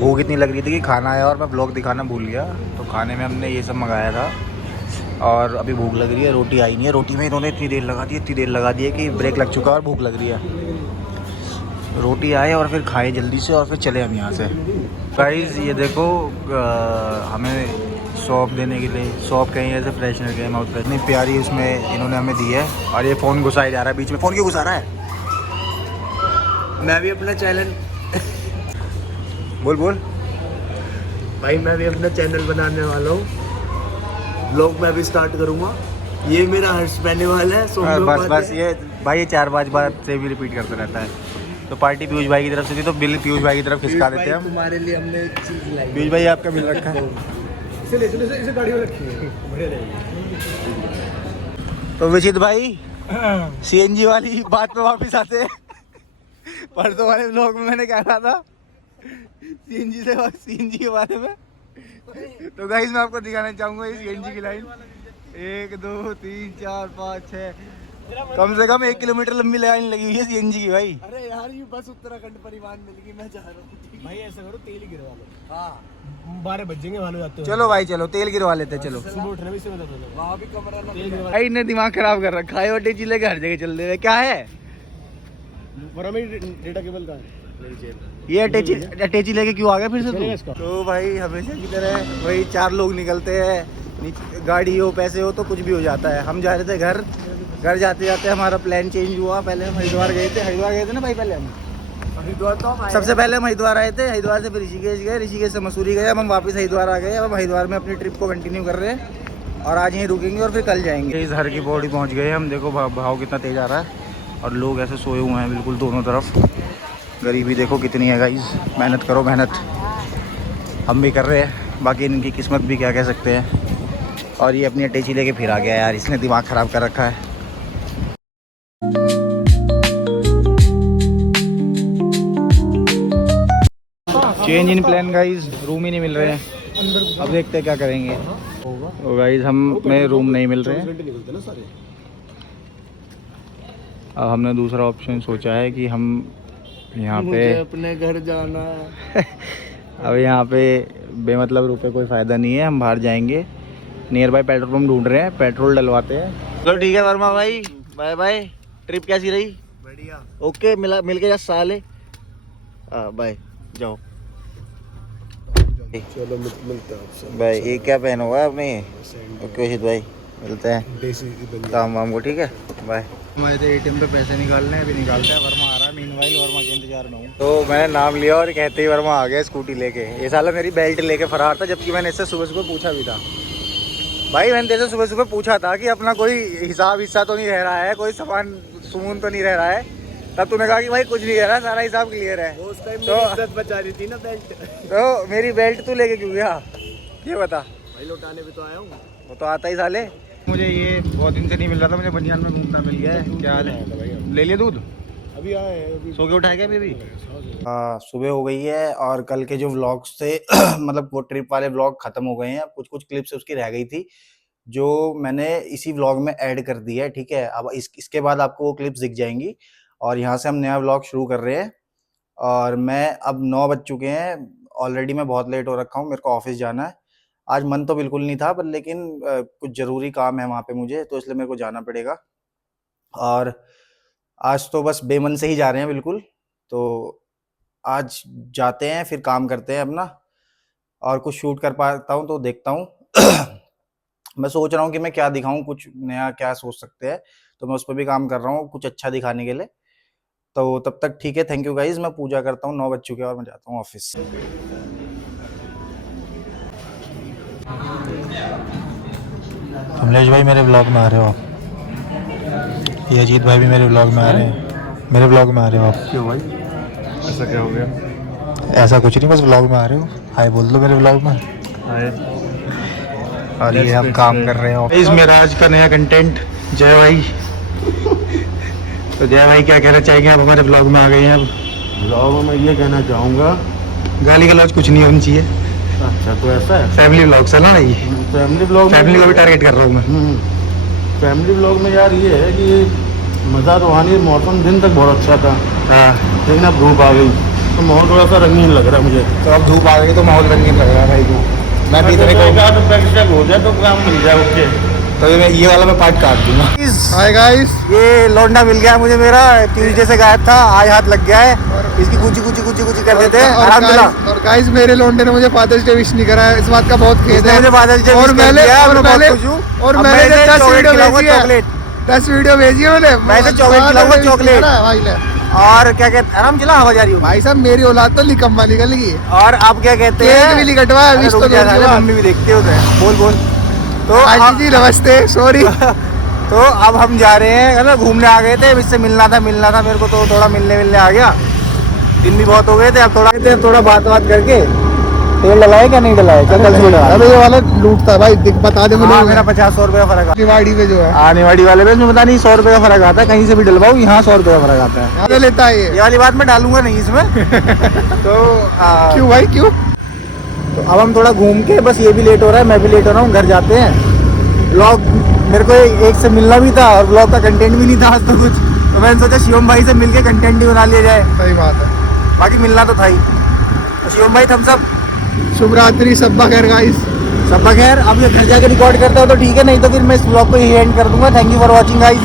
भूख इतनी लग रही थी कि खाना आया और मैं ब्लॉग दिखाना भूल गया। तो खाने में हमने ये सब मंगाया था और अभी भूख लग रही है। रोटी आई नहीं है, रोटी में इन्होंने इतनी देर लगा दी है कि ब्रेक लग चुका है और भूख लग रही है। रोटी आए और फिर खाए जल्दी से और फिर चले हम यहाँ से। गाइस ये देखो हमें सौंप देने के लिए, सौंप कहीं ऐसे फ्रेशनर के माउथ फ्रेश इतनी प्यारी उसमें इन्होंने हमें दी है। और ये फ़ोन घुसाया जा रहा है बीच में। फ़ोन क्यों घुसा रहा है? मैं भी अपना चैनल बोल भाई, मैं भी अपना चैनल बनाने वाला हूँ। ब्लॉग मैं भी स्टार्ट करूँगा। ये मेरा हर्ष बेनीवाल है। बस ये भाई ये 4-5 बार से भी रिपीट करता रहता है। तो पार्टी पीयूष भाई की तरफ से थी तो बिल पीयूष भाई की तरफ खिसका देते हैं हम। तुम्हारे लिए हमने एक चीज़ लाई। पीयूष भाई आपका बिल रखा है। इसे गाड़ी में रखी है, बढ़िया लगेगी। तो विचित भाई सीएनजी वाली बात पे वापस आते हैं। परसों वाले व्लॉग में मैंने कहा था सीएनजी के बारे में। तो गाइस मैं आपको दिखाना चाहूँगा इस सीएनजी की लाइन 1 2 3 4 5 6 कम से कम 1 किलोमीटर लंबी लाइन लगी हुई है सीएनजी की भाई। अरे यार ये बस उत्तराखंड परिवहन मिल गई, मैं जा रहा हूँ भाई। ऐसा करो तेल ही गिरवा लो। हाँ 12 बजेंगे वाले जाते हो। चलो भाई चलो तेल गिरवा लेते हैं। चलो सुबह उठने भी से वहाँ भी कमरा भाई ने दिमाग खराब कर रखा है और टेची लेके हर जगह चल रहे हैं। क्या है डेटा केबल का ये अटैची लेके क्यों आ गया फिर से तू? तो भाई हमेशा की तरह वही 4 लोग निकलते हैं। गाड़ी हो पैसे हो तो कुछ भी हो जाता है। हम जा रहे थे घर जाते जाते हमारा प्लान चेंज हुआ। पहले हम हरिद्वार गए थे ना भाई। पहले हम हरिद्वार तो सबसे पहले हम हरिद्वार आए थे। हरिद्वार से फिर ऋषिकेश गए, ऋषिकेश से मसूरी गए। अब हम वापस हरिद्वार आ गए। अब हम हरिद्वार में अपनी ट्रिप को कंटिन्यू कर रहे हैं और आज यहीं रुकेंगे और फिर कल जाएंगे। इस हर की पौड़ी पहुँच गए हम। देखो भाव कितना तेज आ रहा है और लोग ऐसे सोए हुए हैं बिल्कुल दोनों तरफ। गरीबी देखो कितनी है गाइस। मेहनत करो मेहनत, हम भी कर रहे हैं। बाकी इनकी किस्मत भी क्या कह सकते हैं। और ये अपनी अटैची लेके फिर आ गया यार, इसने दिमाग ख़राब कर रखा है। Change in plan guys, room ही नहीं मिल रहे हैं। अब देखते हैं क्या करेंगे। तो गाइस हमें रूम नहीं मिल रहे हैं। अब हमने दूसरा ऑप्शन सोचा है कि हम यहाँ पे अपने घर जाना है। अब यहाँ पे बेमतलब रुपए कोई फ़ायदा नहीं है। हम बाहर जाएंगे, नियर बाय पेट्रोल पंप ढूंढ रहे हैं, पेट्रोल डलवाते हैं। चलो ठीक है वर्मा भाई, बाय बाय। ट्रिप कैसी रही? बढ़िया। ओके मिल के 10 साल है। बाय जाओ। चलो मिलते हैं भाई ये क्या पहना हुआ है आपने? ओके विशित भाई मिलते हैं काम वाम को। ठीक है बाय। मैं तो एटीएम पे पैसे निकालने अभी निकालते हैं। वर्मा आ रहा है, मीनवाइल वर्मा के इंतजार में हूँ। तो मैंने नाम लिया और कहते ही वर्मा आ गया स्कूटी लेके। ये साला मेरी बेल्ट लेके फरार था, जबकि मैंने इससे सुबह पूछा भी था। भाई मैंने तेरे से सुबह पूछा था कि अपना कोई हिस्सा तो नहीं रह रहा है, कोई सामान सुमून तो नहीं रह रहा है। तब तूने कहा कि भाई कुछ नहीं रह रहा, सारा हिसाब क्लियर है। उस टाइम तो इज्जत बचा रही थी ना बेल्ट। तो मेरी बेल्ट तू लेके क्यों गया ये बता। भाई लौटाने भी तो आया हूँ। वो तो आता ही साले। मुझे ये बहुत दिन से नहीं मिल रहा था, मुझे बनियान में घूमना मिल गया है। क्या हाल है? ले लिया दूध? अभी आए हैं, अभी सो के उठाया क्या अभी? हाँ सुबह हो गई है और कल के जो व्लॉग्स थे मतलब वो ट्रिप वाले व्लॉग खत्म हो गए हैं। कुछ क्लिप्स उसकी रह गई थी जो मैंने इसी व्लॉग में ऐड कर दी है। ठीक है, अब इसके बाद आपको वो क्लिप्स दिख जाएंगी और यहाँ से हम नया व्लॉग शुरू कर रहे हैं। और मैं अब 9 बज चुके हैं ऑलरेडी। मैं बहुत लेट हो रखा हूँ, मेरे को ऑफिस जाना है। आज मन तो बिल्कुल नहीं था पर लेकिन कुछ ज़रूरी काम है वहाँ पे मुझे, तो इसलिए मेरे को जाना पड़ेगा। और आज तो बस बेमन से ही जा रहे हैं बिल्कुल। तो आज जाते हैं, फिर काम करते हैं अपना और कुछ शूट कर पाता हूँ तो देखता हूँ। मैं सोच रहा हूँ कि मैं क्या दिखाऊँ, कुछ नया क्या सोच सकते हैं, तो मैं उस पर भी काम कर रहा हूँ कुछ अच्छा दिखाने के लिए। तो तब तक ठीक है, थैंक यू गाइज। मैं पूजा करता हूँ, 9 बज चुके हैं और मैं जाता हूँ ऑफिस। कमलेश भाई मेरे ब्लॉग में आ रहे हो आप? ये अजीत भाई भी मेरे ब्लॉग में आ रहे हैं। मेरे ब्लॉग में आ रहे हो आप? क्यों भाई, ऐसा क्या हो गया? ऐसा कुछ नहीं, बस ब्लॉग में आ रहे हो। हाय बोल दो मेरे ब्लॉग में। और ये हम काम कर रहे हैं इस मेरा आज का नया कंटेंट। जय भाई। तो जय भाई क्या कहना चाहेंगे आप? हमारे ब्लॉग में आ गए हैं। अब ब्लॉग में ये कहना चाहूँगा, गाली गलौज कुछ नहीं होनी चाहिए। अच्छा तो ऐसा है। फैमिली ब्लॉग चला ना, ये फैमिली ब्लॉग, फैमिली को भी टारगेट कर रहा हूँ मैं। फैमिली ब्लॉग में यार ये है कि मज़ा तो आनी, मौसम दिन तक बहुत अच्छा था। हाँ लेकिन अब धूप आ गई। तो माहौल थोड़ा सा रंगीन लग रहा है मुझे। तो अब धूप आ गई तो माहौल रंगीन लग रहा है भाई को। मैं भी इतने को हो जाए तो काम मिल जाए। ओके, तो ये वाला मैं पार्ट काट दूंगा। हाय गाइस, ये लौंडा मिल गया मुझे, मेरा ट्यूसडे से गायब था, आज हाथ लग गया है। इसकी कुची कर देते हैं। आराम चला। और गाइस मेरे लौंडे ने मुझे फादर्स डे विश नहीं करा है, इस बात का बहुत खेद इसने है। मुझे फादर्स डे और विश कर मैंने दिया है, और मैं बहुत मैंने खुश हूँ। और अब मैंने मैं 10 चॉकलेट वीडियो खिलाऊंगा, भेजी है, चॉकलेट। 10 वीडियो भेजी है मैंने। मैं इसे चॉकलेट खिलाऊंगा, चॉकलेट। भाई ले और क्या कहते, आराम चला, हवा जा रही हो भाई साहब, मेरी औलाद तो निकम्मा निकल गई है। और आप क्या कहते केक हैं? भी नहीं कटवाया, अरे विश तो रुक जा, दो साले, मम्मी भी देखते होते हैं। बोल तो आजी जी नमस्ते, सॉरी। तो अब हम जा रहे हैं, है ना, घूमने आ गए थे, इससे मिलना था मेरे को, तो थोड़ा मिलने आ गया। दिन भी बहुत हो गए थे, अब थोड़ा बात करके तेल डलाए क्या नहीं डलाए, क्या कल से डला? अबे ये वाला लूटता है भाई, बता दे मुझे। हाँ, मेरा 50-100 रुपये का फर्क निवाड़ी में जो है, आनेवाड़ी वाले में इसमें पता नहीं 100 रुपये का फर्क आता है, कहीं से भी डलवाऊँ, यहाँ 100 रुपये का फर्क आता है। यहाँ लेता है ये वाली बात मैं डालूंगा नहीं इसमें। तो क्यों भाई क्यों? तो अब हम थोड़ा घूम के, बस ये भी लेट हो रहा है, मैं भी लेट हो रहा हूँ, घर जाते हैं। ब्लॉग मेरे को एक से मिलना भी था और ब्लॉग का कंटेंट भी नहीं था आज तो कुछ, तो मैंने सोचा शिवम भाई से मिलके कंटेंट भी बना लिया जाए। सही बात है, बाकी मिलना तो था ही। तो शिवम भाई थम्स अप। शुभ रात्रि, सब खैर गाइस। सब खैर। अब ये घर जाके रिकॉर्ड करता हो तो ठीक है, नहीं तो फिर मैं इस ब्लॉग को यही एंड कर दूंगा। Thank you for watching guys.